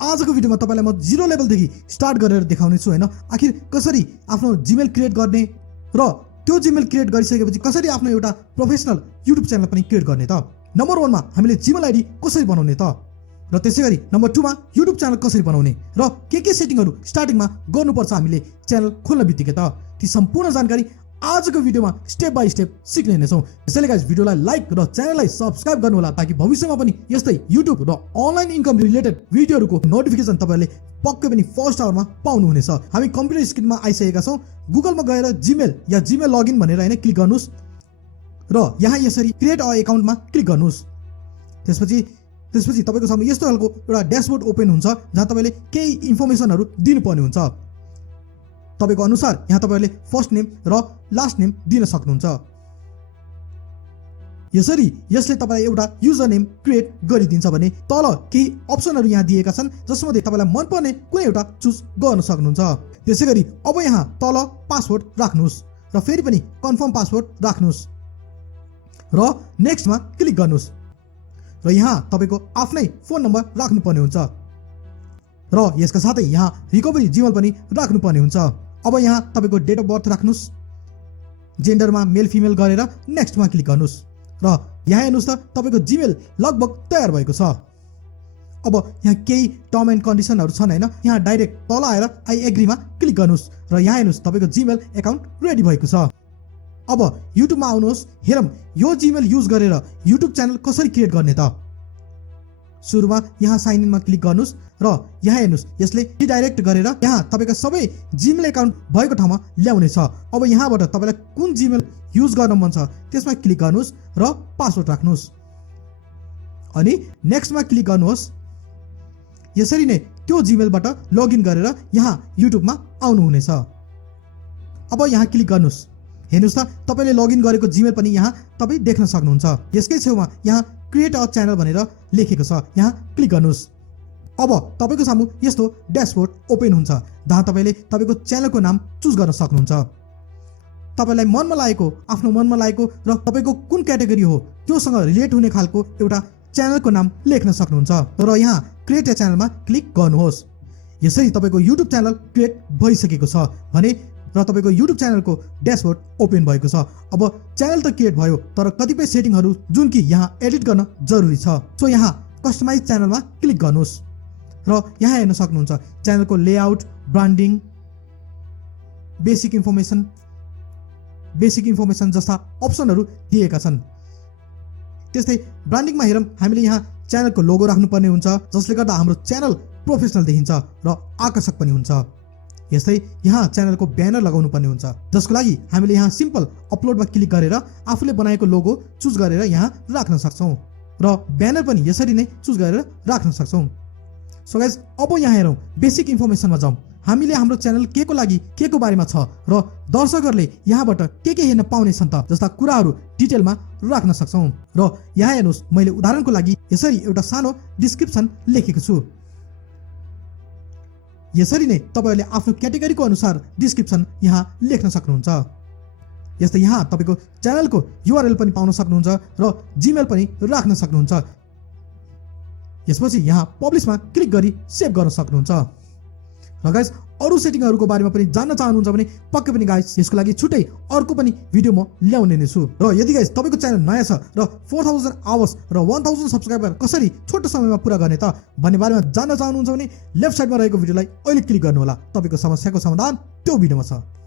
आजको भिडियोमा तपाईलाई म 0 लेभलदेखि स्टार्ट गरेर देखाउने छु हैन। आखिर कसरी आफ्नो जीमेल क्रिएट गर्ने र त्यो जीमेल क्रिएट गरिसकेपछि कसरी आफ्नो एउटा प्रोफेसनल युट्युब च्यानल पनि क्रिएट गर्ने त। नम्बर 1 मा हामीले जीमेल आईडी कसरी बनाउने त र त्यसैगरी नम्बर 2 मा युट्युब च्यानल कसरी बनाउने र के सेटिङहरु स्टार्टिङमा गर्नुपर्छ हामीले च्यानल खोल्न बित्तिकै त। ती सम्पूर्ण जानकारी आजको भिडियोमा स्टेप बाइ स्टेप सिक्ने नै छौं। त्यसैले गाइस भिडियोलाई लाइक र च्यानललाई सब्स्क्राइब गर्नु होला ताकि भविष्यमा पनि यस्तै युट्युब र अनलाइन इन्कम रिलेटेड भिडियोहरुको नोटिफिकेसन तपाईहरुले पक्कै पनि फर्स्ट आवरमा पाउनु हुनेछ। हामी कम्प्युटर स्क्रिनमा आइसकेका छौं। गुगलमा गएर जीमेल या जीमेल लगइन भनेर हैन क्लिक गर्नुस् र यहाँ यसरी क्रिएट अ अकाउन्टमा क्लिक गर्नुस्। त्यसपछि तपाईको सामु यस्तो खालको एउटा ड्याशबोर्ड ओपन हुन्छ जहाँ तपाईले केही इन्फर्मेसनहरु दिनुपर्ने हुन्छ। तपाईको अनुसार यहाँ तपाईले फर्स्ट नेम र लास्ट नेम दिन सक्नुहुन्छ। यसरी यसले तपाईलाई एउटा युजर नेम क्रिएट गरिदिन्छ भने तल केही अप्सनहरु यहाँ दिएका छन् जसमध्ये तपाईलाई मन पर्ने कुनै एउटा चुज गर्न सक्नुहुन्छ। त्यसैगरी अब यहाँ तल पासवर्ड राख्नुस् र फेरि पनि कन्फर्म पासवर्ड राख्नुस् र नेक्स्टमा क्लिक गर्नुस् र यहाँ तपाईको आफ्नै फोन नम्बर राख्नुपर्ने हुन्छ र यसका साथै यहाँ रिकभरी जीमेल पनि राख्नुपर्ने हुन्छ। अब यहाँ तपाईको डेट अफ बर्थ राख्नुस्, जेन्डरमा मेल फिमेल गरेर नेक्स्टमा क्लिक गर्नुस् र यहाँ हेर्नुस् त तपाईको जीमेल लगभग तयार भएको छ। अब यहाँ केही टर्म एन्ड कन्डिसनहरु छन् हैन। यहाँ डाइरेक्ट तल आएर आई एग्रीमा क्लिक गर्नुस् र यहाँ हेर्नुस् तपाईको जीमेल अकाउन्ट रेडी भएको छ। अब युट्युबमा आउनुहोस्, हेरौं यो जीमेल युज गरेर युट्युब च्यानल कसरी क्रिएट गर्ने त। सुरुमा यहाँ साइन इनमा क्लिक गर्नुस् र यहाँ हेर्नुस् यसले रिडाइरेक्ट गरेर यहाँ तपाईको सबै जीमेल अकाउन्ट भएको ठाउँमा ल्याउने छ। अब यहाँबाट तपाईलाई कुन जीमेल युज गर्न मन छ त्यसमा क्लिक गर्नुस् र पासवर्ड राख्नुस् अनि नेक्स्टमा क्लिक गर्नुहोस्। यसरी नै त्यो जीमेलबाट लगइन गरेर यहाँ युट्युबमा आउनु हुनेछ। अब यहाँ क्लिक गर्नुस्, हेर्नुस् त तपाईले लगइन गरेको जीमेल पनि यहाँ तपाई देख्न सक्नुहुन्छ। यसकै छेउमा यहाँ क्रिएट अ च्यानल भनेर लेखेको छ, यहाँ क्लिक गर्नुस्। अब तपाईको सामु यस्तो ड्याशबोर्ड ओपन हुन्छ जहाँ तपाईले तपाईको च्यानलको नाम चुज गर्न सक्नुहुन्छ। तपाईलाई मनमा लागेको आफ्नो मनमा लागेको र तपाईको कुन क्याटेगोरी हो त्योसँग रिलेट हुने खालको एउटा च्यानलको नाम लेख्न सक्नुहुन्छ र यहाँ क्रिएट अ च्यानलमा क्लिक गर्नुहोस्। यसरी तपाईको युट्युब च्यानल क्रिएट भइसकेको छ भने र तपाईको युट्युब च्यानलको ड्याशबोर्ड ओपन भएको छ। अब च्यानल त क्रिएट भयो तर कतिपय सेटिङहरु जुन कि यहाँ एडिट गर्न जरुरी छ। सो यहाँ कस्टमाइज च्यानलमा क्लिक गर्नुहोस् र यहाँ हेर्न सक्नुहुन्छ च्यानलको लेआउट, ब्रान्डिङ, बेसिक इन्फर्मेसन जस्ता अप्सनहरु दिएका छन्। त्यस्तै ब्रान्डिङमा हेरौं हामीले यहाँ च्यानलको लोगो राख्नुपर्ने हुन्छ जसले गर्दा हाम्रो च्यानल प्रोफेसनल देखिन्छ र आकर्षक पनि हुन्छ। यस्तै यहाँ च्यानलको ब्यानर लगाउनु पर्ने हुन्छ जसको लागि हामीले यहाँ सिम्पल अपलोडमा क्लिक गरेर आफूले बनाएको लोगो चुज गरेर यहाँ राख्न सक्छौं र ब्यानर पनि यसरी नै चुज गरेर राख्न सक्छौं। सो गाइस अब यहाँ हेरौं बेसिक इन्फर्मेसनमा जाउँ। हामीले हाम्रो च्यानल के को लागि के को बारेमा छ र दर्शकहरूले यहाँबाट के हेर्न पाउने छन् त जस्ता कुराहरू डिटेलमा राख्न सक्छौं। र यहाँ हेर्नुस् मैले उदाहरणको लागि यसरी एउटा सानो डिस्क्रिप्सन लेखेको छु। यसरी नै तपाईहरुले आफ्नो क्याटेगोरीको अनुसार डिस्क्रिप्सन यहाँ लेख्न सक्नुहुन्छ। यस्तै यहाँ तपाईको च्यानलको युआरएल पनि पाउन सक्नुहुन्छ र जीमेल पनि राख्न सक्नुहुन्छ। यसपछि यहाँ पब्लिशमा क्लिक गरी सेभ गर्न सक्नुहुन्छ। र गाइस अरु सेटिङहरुको बारेमा पनि जान्न चाहनुहुन्छ भने पक्कै पनि गाइस यसको लागि छुट्टै अर्को पनि भिडियो म ल्याउने नै छु। र यदि गाइस तपाईको च्यानल नयाँ छ र 4000 आवर्स र 1000 सब्स्क्राइबर कसरी छोटो समयमा पूरा गर्ने त भन्ने बारेमा जान्न चाहनुहुन्छ भने लेफ्ट साइडमा रहेको भिडियोलाई अहिले क्लिक गर्नु होला। तपाईको समस्याको समाधान त्यो भिडियोमा छ।